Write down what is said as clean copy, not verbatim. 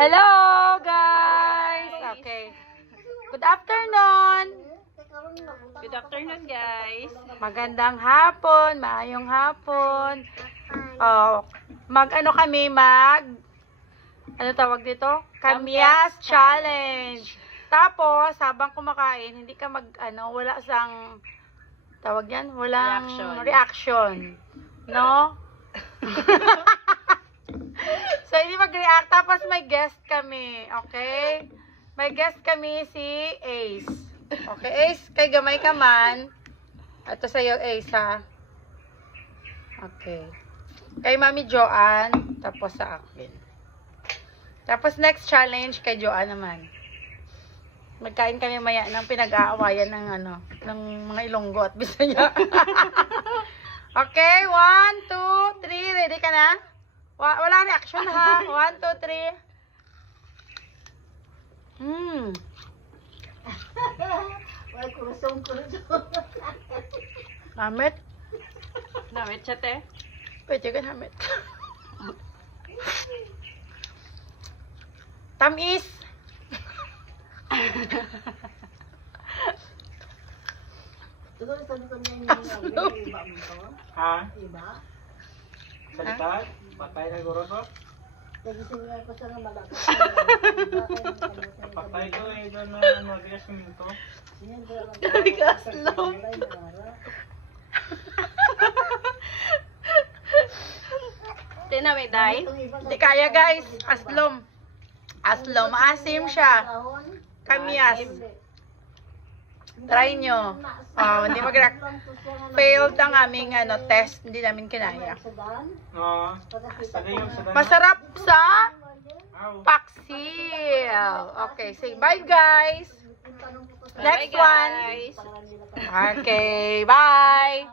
Hello, guys! Okay. Good afternoon! Good afternoon, guys. Magandang hapon, maayong hapon. Ano tawag dito? Kamyas Challenge. Tapos, habang kumakain, hindi ka wala sang, tawag yan? Walang reaction. No? So, hindi mag-react. Tapos, may guest kami. Okay? May guest kami si Ace. Okay, Ace, kay gamay ka man. Ito sa'yo, Ace, ha? Okay. Kay Mami Joanne, tapos sa akin. Tapos, next challenge kay Joanne naman. Magkain kami maya ng pinag-aawayan ng mga Ilonggo at Bisaya. Okay, 1, 2, 3. Ready ka na? Wala reaction, ha? 1, 2, 3. Hamit? Damit siya, te. Pwede ka hamit. Tamis! Ha? Sa likod? Patay na goroso? Patay ko eh, doon na mag-ias minto. Naligas lang. Tinamay, day. Hindi kaya, guys. Aslom. Maasim siya. Kamyas. Try nyo. Hindi failed ang aming test. Hindi namin kinaya. Oo. Masarap sa paksiw. Okay, say bye, guys. Next one. Guys. Okay, bye.